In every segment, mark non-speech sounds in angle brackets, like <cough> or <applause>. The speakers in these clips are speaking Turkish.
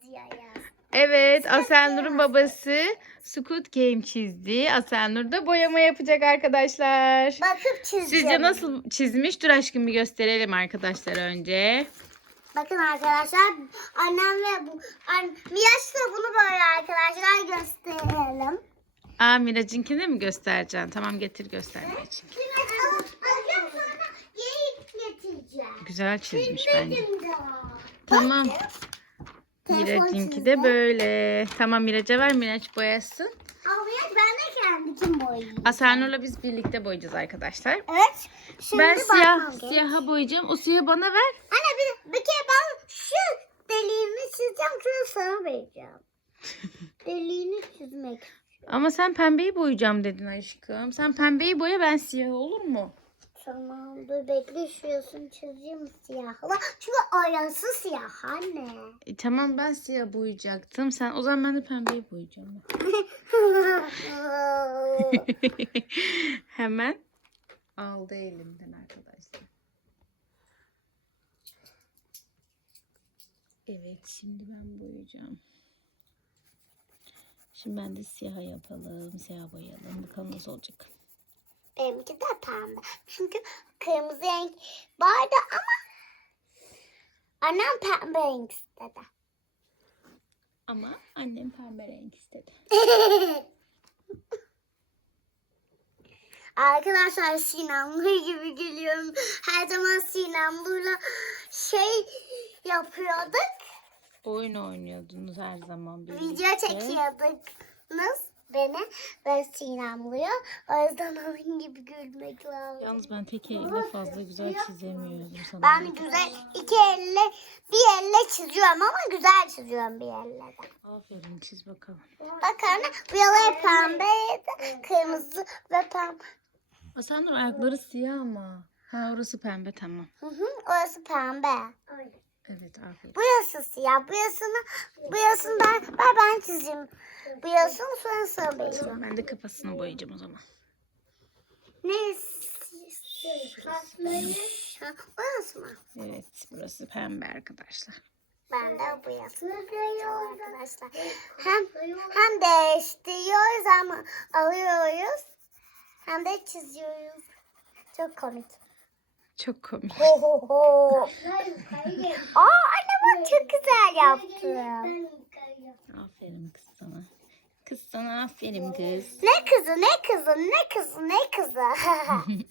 çiziyoruz. Evet, Aselnur'un babası Squid Game çizdi. Aselnur da boyama yapacak arkadaşlar. Bakıp çizeceğim. Sizce nasıl çizmiş? Dur aşkım bir gösterelim arkadaşlar önce. Bakın arkadaşlar annem ve bu an, Miraç da bunu böyle arkadaşlar gösterelim. Aa Miraç'ınkini mi göstereceksin? Tamam getir göster Miraç'ınkini. Miraç alacağım sonra geri getireceğim. Güzel çizmiş bence. Tamam. Telefon Miraç'ınki de böyle. Tamam Miraç'a ver Miraç boyasın. Ama Miraç ben de kendim boyayayım. Aselnur'la biz birlikte boyayacağız arkadaşlar. Evet. Şimdi ben siyah siyaha boyayacağım. O siyahı bana ver. Anne bir, bir kere ben şu deliğini çizeceğim sonra sana vereceğim. <laughs> deliğini çizmek. Ama sen pembeyi boyayacağım dedin aşkım. Sen pembeyi boya ben siyahı olur mu? Tamam dur bekle şurasını çizeyim siyahla. Çünkü orası siyah anne. E, tamam ben siyah boyayacaktım. Sen o zaman ben de pembeyi boyayacağım. <laughs> Hemen aldı elimden arkadaşlar. Evet şimdi ben boyayacağım. Şimdi ben de siyah yapalım. Siyah boyayalım. Bakalım nasıl olacak. Benimki de pembe. Çünkü kırmızı renk vardı ama annem pembe renk istedi. Ama annem pembe renk istedi. <laughs> Arkadaşlar Sinanlı gibi geliyorum. Her zaman Sinanlı'yla şey yapıyorduk. Oyun oynuyordunuz her zaman birlikte. Video çekiyorduk. Nasıl? Beni ben Sinanlı'ya. O yüzden onun gibi gülmek lazım. Yalnız ben tek elle fazla güzel çizemiyorum sana. Ben güzel iki elle bir elle çiziyorum ama güzel çiziyorum bir elle de. Aferin çiz bakalım. Bak anne bu yalı pembeydi. Kırmızı ve pembe. Asanur ayakları siyah ama. Ha orası pembe tamam. Hı hı, orası pembe. Evet aferin. Burası siyah. Burasını, burasını ben, ben, ben çizeyim. Burasını sonra sana vereceğim. Ben de kafasını boyayacağım o zaman. Ne? Burası mı? Evet burası pembe arkadaşlar. Ben de boyayacağım arkadaşlar. Hem, hem değiştiriyoruz ama alıyoruz. Hem de çiziyoruz. Çok komik. Çok komik. Ho ho ho. Aa anne bak çok güzel yaptın. Aferin kız sana. Kız sana aferin kız. Ne kızı ne kızı ne kızı ne kızı. <laughs>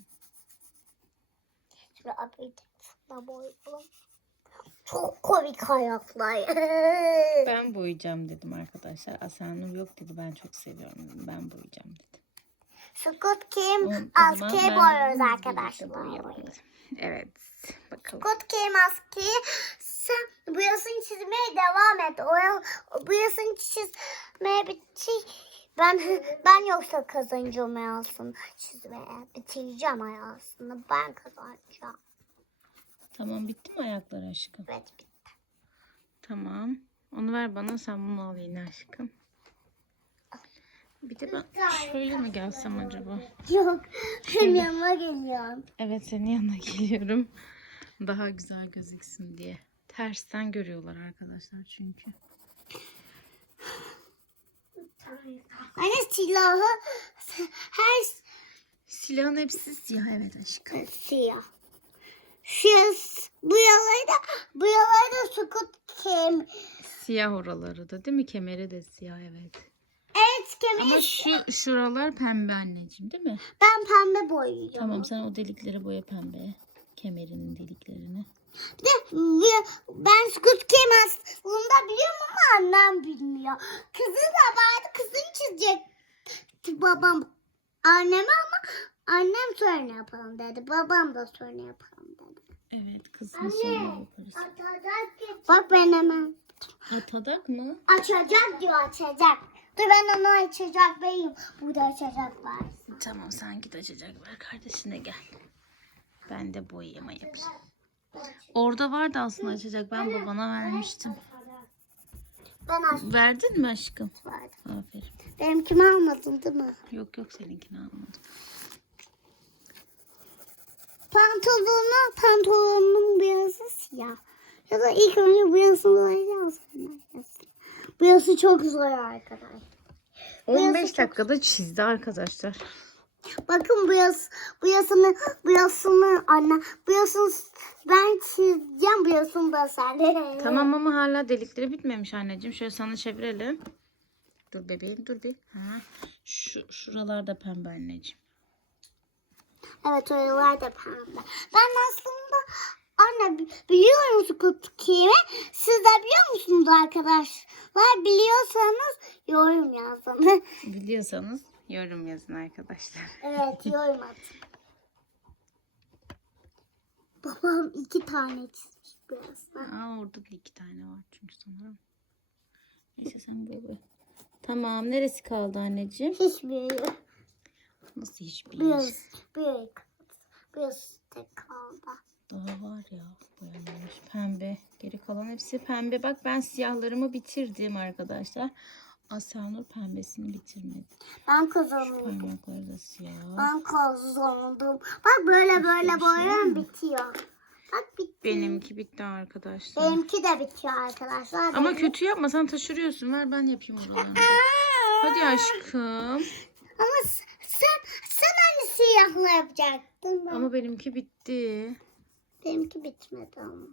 Şimdi abi boyayalım. Çok komik ayaklar. <laughs> Ben boyayacağım dedim arkadaşlar. Asanur yok dedi ben çok seviyorum dedim. Ben boyayacağım dedi. Squid Game O- o zaman askeyi ben- boyuyoruz arkadaşlar. Evet bakalım. Squid Game askeyi sen bu yasını çizmeye devam et. O, bu yasını çizmeye bitti. Ben ben yoksa kazanacağım ayasını çizmeye. Bitireceğim ayasını. Ben kazanacağım. Tamam bitti mi ayaklar aşkım? Evet bitti. Tamam. Onu ver bana sen bunu al yine aşkım. Bir de ben şöyle mi gelsem acaba? Yok. Benim yanıma geliyorum. Evet senin yanına geliyorum. Daha güzel gözüksün diye. Tersten görüyorlar arkadaşlar çünkü. Anne silahı her Silahın hepsi siyah evet aşkım. siyah. Şu bu yalayı da bu yalayı da Squid Game. Siyah oraları da değil mi? Kemeri de siyah evet. Evet Ama kemiği şu şuralar pembe anneciğim değil mi? ben pembe boyayacağım. Tamam sen o delikleri boya pembe. Kemerinin deliklerini. Bir de ben Squid Game aslında biliyorum ama annem bilmiyor. Kızı da vardı kızını çizecek babam anneme ama annem sonra yapalım dedi. Babam da sonra yapalım dedi. Evet kızını sonra yaparız. Bak ben hemen Atadak mı? açacak diyor açacak. Dur ben onu açacak vereyim. Burada açacak var. Tamam sen git açacak ver kardeşine gel. Ben de boyama yapayım. Orada vardı aslında açacak. Ben babana vermiştim. Ben Verdin mi aşkım? vardı. Aferin. Benimkini almadın değil mi? Yok yok seninkini almadım. Pantolonu, pantolonun beyazı siyah. Ya da ilk önce bu yasını boyayacağız. Bu yası çok zor arkadaşlar. 15 dakikada çizdi arkadaşlar. Bakın bu yas, bu yasını, bu yasını anne, bu yasını ben çizeceğim, bu yasını da sen. <laughs> Tamam ama hala delikleri bitmemiş anneciğim. Şöyle sana çevirelim. Dur bebeğim dur bir. Ha. Şu, şuralarda pembe anneciğim. Evet oralar da pembe. Ben aslında anne bi- biliyor musun Kutki'yi? Siz de biliyor musunuz arkadaşlar? Biliyorsanız yorum yazın. <laughs> Biliyorsanız yorum yazın arkadaşlar. evet yorum atın. Babam iki tane çizmiş biraz. da. Aa orada da iki tane var çünkü sanırım. Neyse sen böyle. Tamam neresi kaldı anneciğim? Hiçbiri. Nasıl hiçbir Biraz, biraz, biraz tek kaldı. Daha var ya boyanmamış. Pembe. Geri kalan hepsi pembe. Bak ben siyahlarımı bitirdim arkadaşlar. Asanur pembesini bitirmedi. Ben kazandım. Parmakları da siyah. Ben kazandım. Bak böyle böyle bir şey boyam bitiyor. Bak bitti. Benimki bitti arkadaşlar. Benimki de bitiyor arkadaşlar. Ama Benim- kötü yapma sen taşırıyorsun. Ver ben yapayım oralarını. <laughs> Hadi aşkım. Ama s- sen sen hani siyahla yapacaktın. Ben- Ama benimki bitti. Benimki bitmedi ama.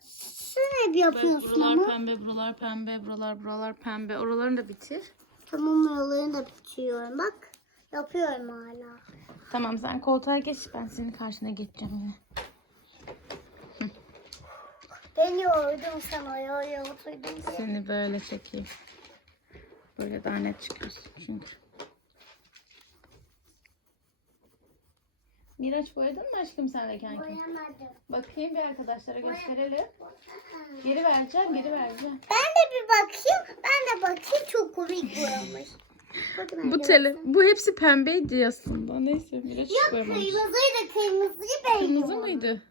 Sen hep yapıyorsun buralar ama. pembe, buralar pembe, buralar buralar pembe. Oralarını da bitir. Tamam yollarını da bitiriyorum. Bak yapıyorum hala. Tamam sen koltuğa geç. Ben senin karşına geçeceğim yine. O yoruya oturdun diye. Seni böyle çekeyim. Böyle daha net çıkıyorsun çünkü. Miraç boyadın mı aşkım sen de kanki? Boyamadım. Bakayım bir arkadaşlara gösterelim. Geri vereceğim, geri vereceğim. Ben de bir bakayım. Ben de bakayım. Çok komik boyamış. Bakın Bu tele, bu hepsi pembeydi aslında. Neyse Miraç Yok boyamamış. kırmızıydı kırmızıyı beğendim. Kırmızı mıydı?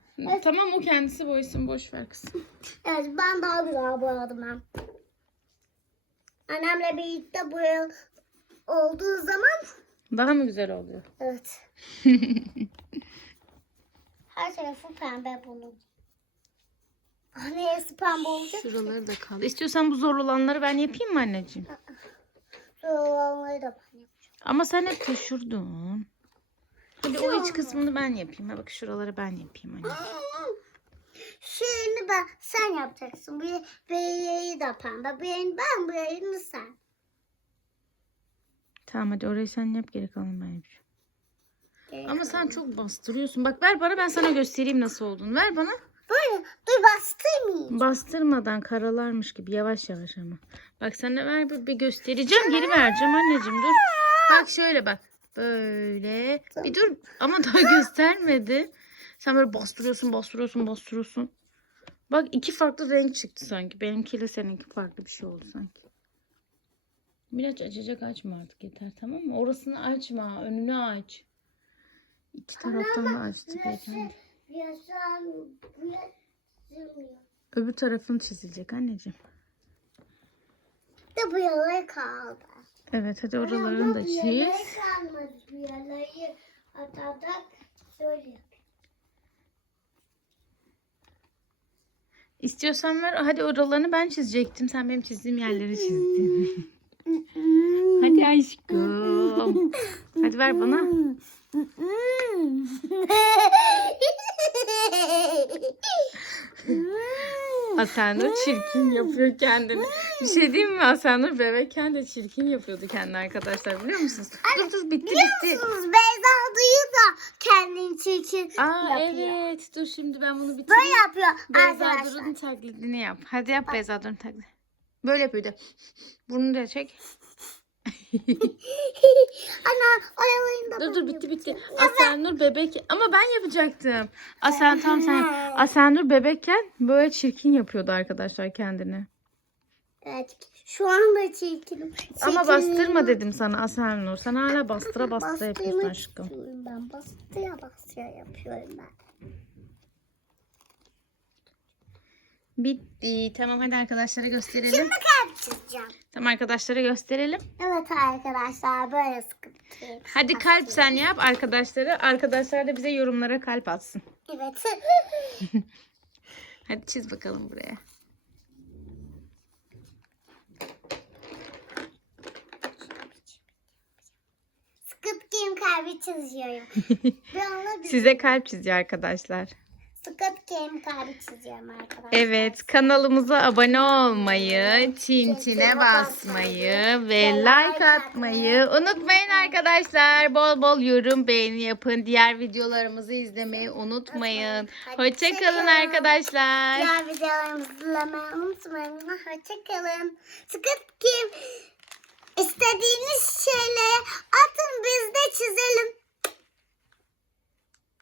Tamam o kendisi boyasın boş ver kızım. <laughs> Evet ben daha güzel boyadım ben. Annemle birlikte boya olduğu zaman Daha mı güzel oluyor? evet. <laughs> Her tarafı pembe bunun. Neresi pembe olacak? Şuraları da kaldı. İstiyorsan bu zor olanları ben yapayım mı anneciğim? Soğanları da ben yapacağım. Ama sen hep taşırdın. Hadi o iç kısmını ben yapayım. Ha bak şuraları ben yapayım anne. Şimdi ben sen yapacaksın. Bu beyi de pembe. Bu yerini ben bu yerini sen. Tamam hadi orayı sen yap geri kalan ben yapacağım. Geri Ama sen çok bastırıyorsun. Bak ver bana ben sana göstereyim nasıl olduğunu. Ver bana. Böyle dur bastırmayayım. Bastırmadan karalarmış gibi yavaş yavaş ama. Bak sana ver bir, bir göstereceğim geri vereceğim anneciğim dur. Bak şöyle bak. Böyle. Bir dur ama daha <laughs> göstermedi. Sen böyle bastırıyorsun bastırıyorsun bastırıyorsun. Bak iki farklı renk çıktı sanki. Benimkiyle seninki farklı bir şey oldu sanki. Miraç açacak açma artık yeter tamam mı? Orasını açma. Önünü aç. İki taraftan da açtık yazılmıyor. Öbür tarafın çizilecek anneciğim. De bu yalayı kaldı. Evet hadi oralarını da Bu yalayı çiz. kalmadı. Bu yalayı atadak şöyle. İstiyorsan ver. Hadi oralarını ben çizecektim. Sen benim çizdiğim yerleri çizdin. <laughs> hadi aşkım. Hadi ver bana. Asenur çirkin yapıyor kendini. Bir şey diyeyim mi? Asenur bebekken de çirkin yapıyordu kendini arkadaşlar biliyor musunuz? Dur dur bitti bitti. Beyza Duyu da kendini çirkin Aa yapıyor. evet dur şimdi ben bunu Böyle bitireyim. yapıyor Beyza arkadaşlar. Dur'un taklidini yap. Hadi yap Beyza Dur'un taklidini. Böyle yapıyordu. Bunu da çek. <laughs> Ana oyalayın da Dur dur bitti bitti. Asenur bebek ama ben yapacaktım. Asen tam sen. <laughs> Asenur bebekken böyle çirkin yapıyordu arkadaşlar kendini. Evet şu anda çirkinim. Ama bastırma dedim sana Asenur. Sen hala bastıra bastıra yapıyorsun aşkım. Ben bastıya bastıya yapıyorum ben. Bitti. Tamam hadi arkadaşlara gösterelim. Şimdi kalp çizeceğim. Tamam arkadaşlara gösterelim. Evet arkadaşlar böyle sıkıntı. Hadi kalp sen yap arkadaşları. Arkadaşlar da bize yorumlara kalp atsın. Evet. <laughs> Hadi çiz bakalım buraya. Game kalbi çiziyorum. <laughs> Size kalp çiziyor arkadaşlar. Squid Game kalbi çiziyorum arkadaşlar. Evet kanalımıza abone olmayı, tintine basmayı ve like atmayı unutmayın arkadaşlar. Bol bol yorum beğeni yapın. Diğer videolarımızı izlemeyi unutmayın. Hoşçakalın arkadaşlar. Diğer videolarımızı izlemeyi unutmayın. Hoşçakalın. Squid Game istediğiniz şeyleri atın biz de çizelim.